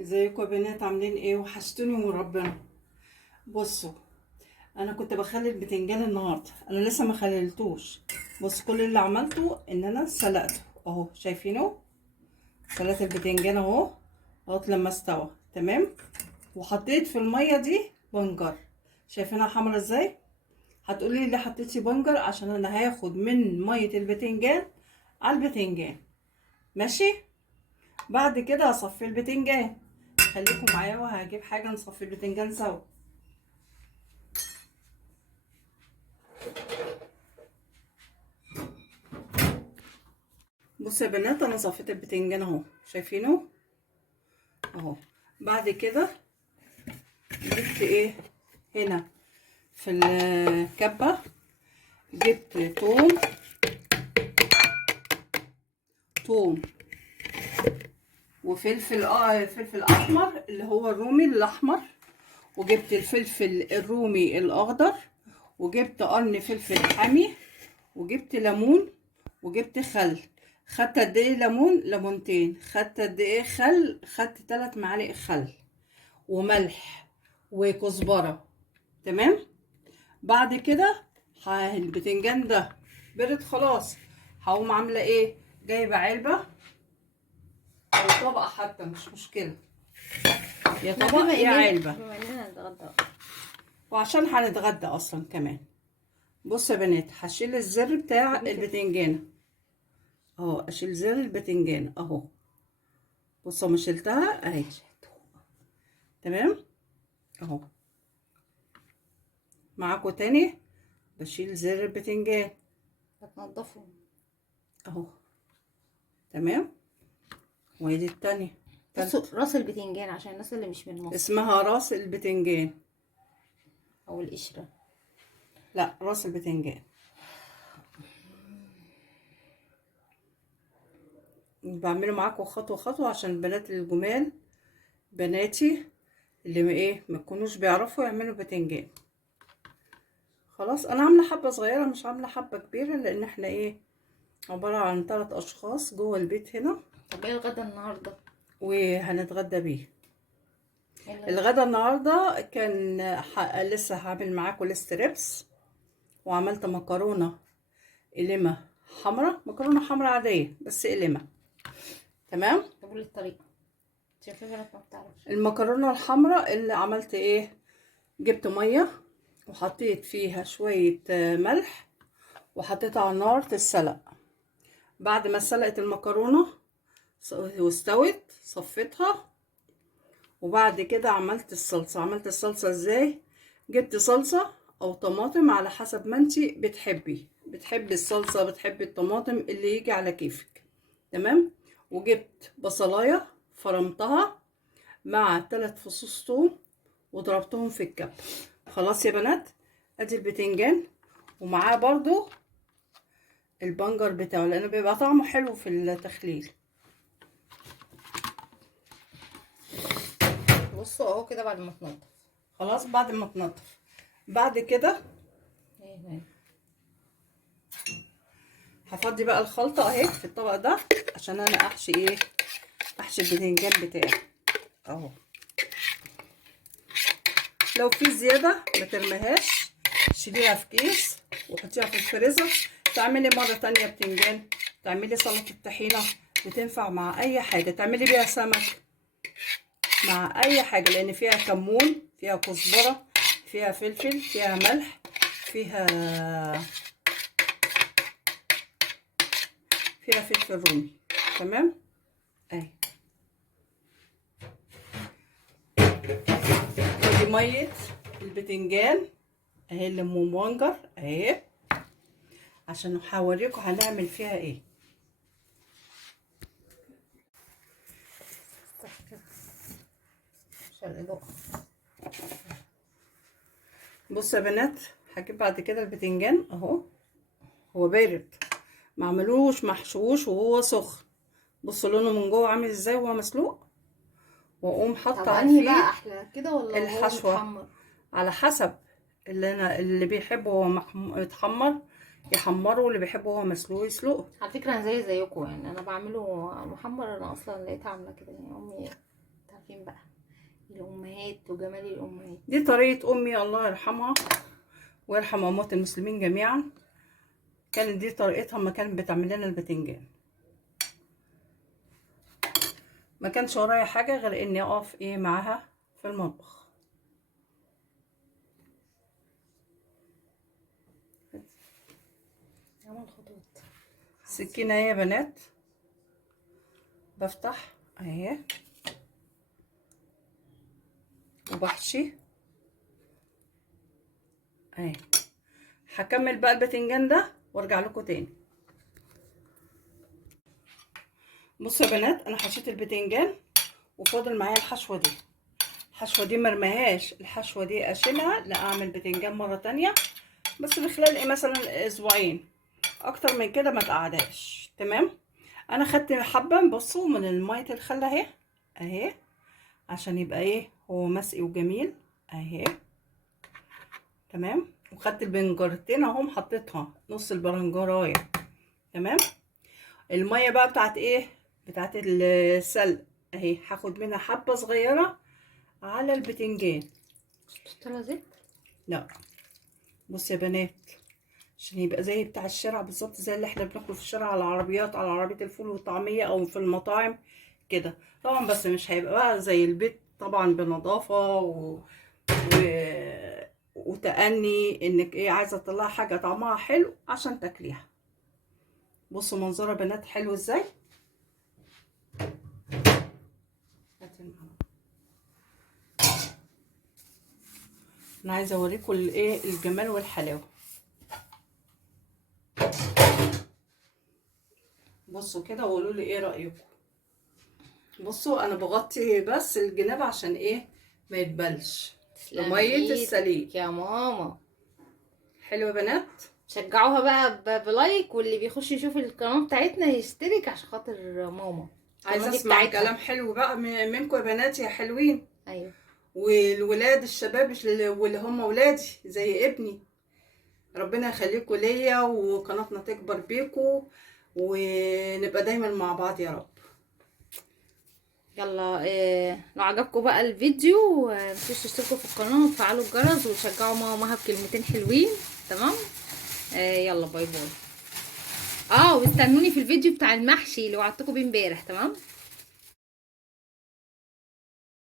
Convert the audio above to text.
ازيكم يا بنات؟ عاملين ايه؟ وحشتوني من ربنا. بصوا، انا كنت بخلي البتنجان النهارده، انا لسه ما خللتوش. بص، كل اللي عملته ان انا سلقته اهو، شايفينه؟ سلقت البتنجان اهو لغايه لما استوى تمام. وحطيت في الميه دي بنجر، شايفينها حمرا ازاي؟ هتقولي لي حطيتي بنجر عشان انا هاخد من ميه البتنجان على البتنجان، ماشي. بعد كده هصفي البتنجان، خليكم معايا وهجيب حاجه نصفي البتنجان سوا. بصوا يا بنات، انا صفيت البتنجان اهو، شايفينه اهو. بعد كده جبت ايه هنا في الكبه؟ جبت توم وفلفل، فلفل احمر اللي هو الرومي الاحمر، وجبت الفلفل الرومي الاخضر، وجبت قرن فلفل حامي، وجبت ليمون، وجبت خل. خدت قد ايه ليمون؟ ليمونتين. خدت قد ايه خل؟ خدت 3 معالق خل، وملح وكزبره، تمام. بعد كده البتنجان ده برد خلاص، هقوم عامله ايه؟ جايبه علبه او طبق، حتى مش مشكله، يا لا، طبق يا علبه، بما اننا نتغدى. وعشان هنتغدى اصلا كمان. بصوا يا بنات، هشيل الزر بتاع البتنجان اهو، اشيل زر البتنجان اهو. بصوا ما شلتها اهي، تمام اهو. معاكم تاني، بشيل زر البتنجان هتنضفوا. اهو، تمام. وادي التانية بصوا، تالتة، راس البتنجان عشان الناس اللي مش من مصر، اسمها راس البتنجان. او القشرة. لا، راس البتنجان. بعمله معاكم خطوة خطوة عشان البنات الجمال، بناتي اللي ما يكونوش بيعرفوا يعملوا بتنجان. خلاص، انا عاملة حبة صغيرة، مش عاملة حبة كبيرة، لان احنا عبارة عن 3 اشخاص جوه البيت هنا، طب ايه الغدا النهارده؟ وهنتغدى بيه. ايه الغدا؟ الغدا النهاردة كان لسه هعمل معاكم الستريبس، وعملت مكرونة قلمة حمرا، مكرونة حمرا عادية بس قلمة، تمام. طب قولي الطريقة، عشان في بنات ما بتعرفش. المكرونة الحمراء اللي عملت جبت مية وحطيت فيها شوية ملح، وحطيتها على النار تتسلق. بعد ما سلقت المكرونة واستوت صفيتها، وبعد كده عملت الصلصة. عملت الصلصة ازاي؟ جبت صلصة او طماطم على حسب ما انتي بتحبي الصلصة، بتحبي الطماطم، اللي يجي على كيفك، تمام. وجبت بصلاية فرمتها مع 3 فصوص ثوم وضربتهم في الكب. خلاص يا بنات، ادي البتنجان، ومعاه برضو البنجر بتاعه لانه بيبقى طعمه حلو في التخليل. بصوا اهو كده بعد ما تنضف. خلاص بعد ما تنضف، بعد كده ايه؟ هفضي بقى الخلطة اهي في الطبق ده، عشان انا احشي البتنجان بتاعي اهو. لو في زيادة ما ترميهاش، شيليها في كيس وحطيها في الفريزر. تعملي مرة تانية بتنجان، تعملي سلطة طحينة، بتنفع مع اي حاجة، تعملي بيها سمك، مع اي حاجة، لان فيها كمون، فيها كزبرة، فيها فلفل، فيها ملح، فيها فلفل رومي، تمام اهي. ودي مية البتنجان اهي، اللي بنجر اهي، عشان هوريكم هنعمل فيها ايه. عشان الاضاءة. بصوا يا بنات، هجيب بعد كده البتنجان اهو، هو بارد، ما عملوش محشوش وهو سخن. بصوا لونه من جوه عامل ازاي وهو مسلوق، واقوم طب حاطه انهي فيه بقى احلى، كده ولا وهو الحشوه متحمر؟ على حسب. اللي بيحبه هو يتحمر يحمره، واللي بيحبه هو مسلوق يسلقه. على فكرة انا زيكم، يعني انا بعمله محمر. انا اصلا لقيت عاملة كده، يعني امي بتعرف عارفين بقى الامهات وجمال الامهات. دي طريقة امي الله يرحمها ويرحم اموات المسلمين جميعا. كانت دي طريقتها لما كانت بتعمل لنا البتنجان. ما كانش ورايا حاجة غير اني اقف ايه معاها في المطبخ. عمل خطوط. سكينة يا بنات، بفتح اهي وبحشي اهي. هكمل بقى البتنجان ده وارجع لكم تاني. بصوا يا بنات، انا حشيت البتنجان وفاضل معايا الحشوه دي. الحشوه دي مرميهاش، الحشوه دي اشيلها لاعمل بتنجان مره تانية، بس في خلال ايه مثلا اسبوعين، اكتر من كده ما تقعدهاش. تمام. انا خدت حبه بصوا من الميه الخل اهي اهي، عشان يبقى ايه هو مسقي وجميل اهي. تمام. وخدت البنجرتين اهم حطيتها نص البرنجرايه. تمام. الميه بقى بتاعت ايه، بتاعت السلق اهي، هاخد منها حبه صغيره على البتنجان. تحط لها زيت؟ لا بص يا بنات، عشان يبقى زي بتاع الشارع بالظبط، زي اللي احنا بناكله في الشارع على العربيات، على عربيه الفول والطعميه او في المطاعم كده طبعا، بس مش هيبقى بقى زي البيت طبعا بنظافه وتأني انك ايه عايزه تطلعي حاجه طعمها حلو عشان تاكليها. بصوا منظرها يا بنات حلو ازاي. انا عايزه اوريكم الايه الجمال والحلاوه. بصوا كده وقولوا لي ايه رايكم. بصوا انا بغطي بس الجناب عشان ايه ما يتبلش بميه السليق. يا ماما حلو يا بنات. شجعوها بقى بلايك، واللي بيخش يشوف القناه بتاعتنا يشترك عشان خاطر ماما. عايزه القناة دي اسمع بتاعتها. كلام حلو بقى منكم يا بنات يا حلوين. ايوه. والولاد الشباب واللي هم ولادي زي ابني، ربنا يخليكم ليا وقناتنا تكبر بيكم ونبقى دايما مع بعض يا رب. يلا لو عجبكم بقى الفيديو متنسوش تشتركوا في القناه وتفعلوا الجرس وتشجعوا ماما بكلمتين حلوين. تمام. يلا باي باي. واستنوني في الفيديو بتاع المحشي اللي وعدتكم بيه امبارح. تمام.